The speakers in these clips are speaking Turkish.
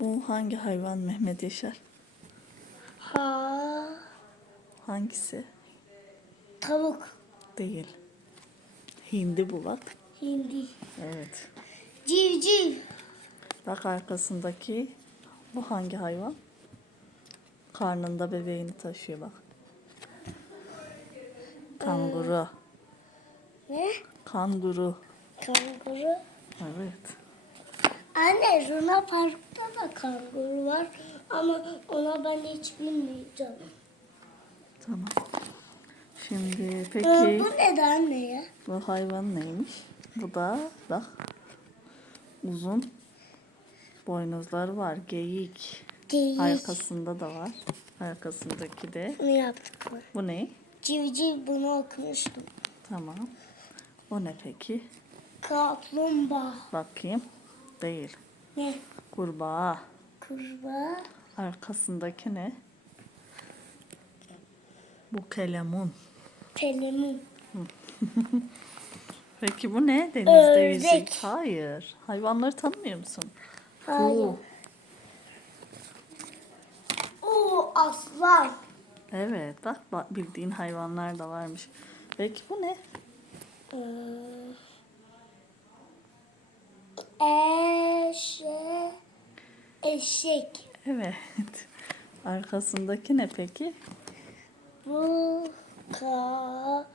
Bu hangi hayvan Mehmet Yaşar? Ha. Hangisi? Tavuk. Değil. Hindi bu bak. Hindi. Evet. Civciv. Bak arkasındaki bu hangi hayvan? Karnında bebeğini taşıyor bak. Kanguru. Ne? Kanguru. Kanguru. Evet. Anne Luna Park'ta da kanguru var ama ona ben hiç bilmeyeceğim. Tamam. Şimdi Ee, peki bu neden anne ya? bu hayvan neymiş? Bu da bak uzun boynuzları var. Geyik. Geyik. Arkasında da var. Arkasındaki de. Bunu yaptık mı? Bu ne? Civciv bunu okumuştum. Tamam. O ne peki? Kaplumbağa. Bakayım. Değil. Ne? Kurbağa. Kurbağa. Arkasındaki ne? Bu kelemun. Pelemin. Peki bu ne? Denizde Ördek. yüzük. Hayır. Hayvanları tanımıyor musun? Hayır. Kuğu. Oo aslan. Evet bak, bak bildiğin hayvanlar da varmış. Peki bu ne? Ee, eşe, eşek. Evet. Arkasındaki ne peki? Bu ka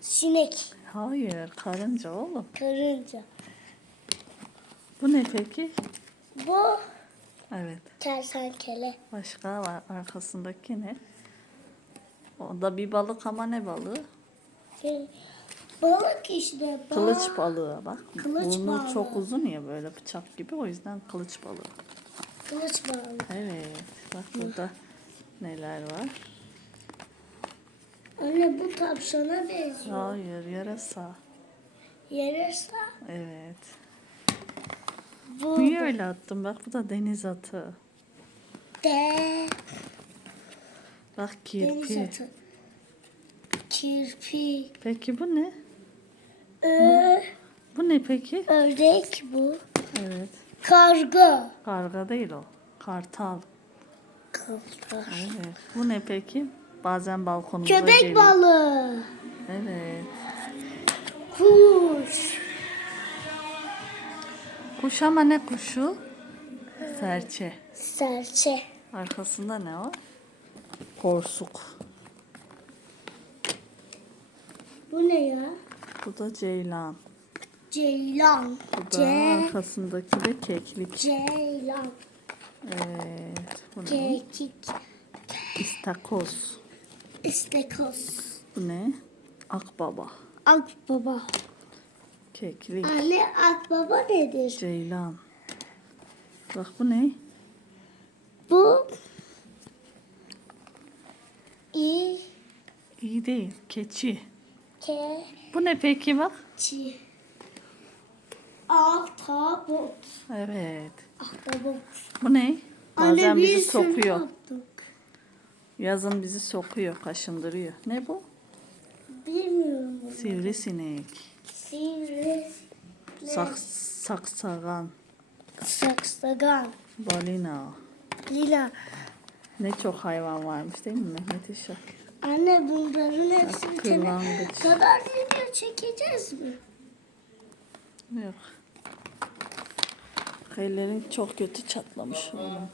sinek. Hayır, karınca oğlum. Karınca. Bu ne peki? Bu Evet. kertenkele. Başka var. Arkasındaki ne? O da bir balık ama ne balığı? Balık işte. Bal- Kılıç balığı bak. Kılıç Burnu balığı. çok uzun ya böyle bıçak gibi o yüzden kılıç balığı. Kılıç balığı. Evet. Bak burada neler var? Anne bu tavşana benziyor. Hayır, yarasa. Yarasa. Evet. Bu Niye öyle attın? Bak bu da deniz atı. de Bak deniz kirpi. atı. Kirpi. Peki bu ne? Ö, Bu ne peki? ördek bu. Evet. Karga. Karga değil o. Kartal. Karga. Evet. Bu ne peki? Bazen balkonumuza Köpek geliyor. balığı. Evet. Kuş. Kuş ama ne kuşu? Serçe. Serçe. Arkasında ne var? Porsuk. Bu ne ya? Bu da ceylan. Ceylan. Bu da Ce arkasındaki de keklik. Ceylan. Evet. Bu ne? Kekik. İstakoz. İstekoz. Bu ne? Akbaba. Akbaba. Keklik. Anne akbaba nedir? Ceylan. Bak bu ne? Bu İ İyi değil. Keçi. K Bu ne peki bak? Çi Ahtapot. Evet. Ahtapot. Bu ne? Anne Bazen bir bizi sürü sokuyor. yaptık. Yazın bizi sokuyor, kaşındırıyor. Ne bu? Bilmiyorum bunu. Sivrisinek. Sivri. Sak, saksagan. Saksagan. Balina. Lila. Ne çok hayvan varmış değil mi Mehmet İşak? Anne bunların hepsini kırlangıç. kadar video çekeceğiz mi? Yok. Ellerin çok kötü çatlamış oğlum.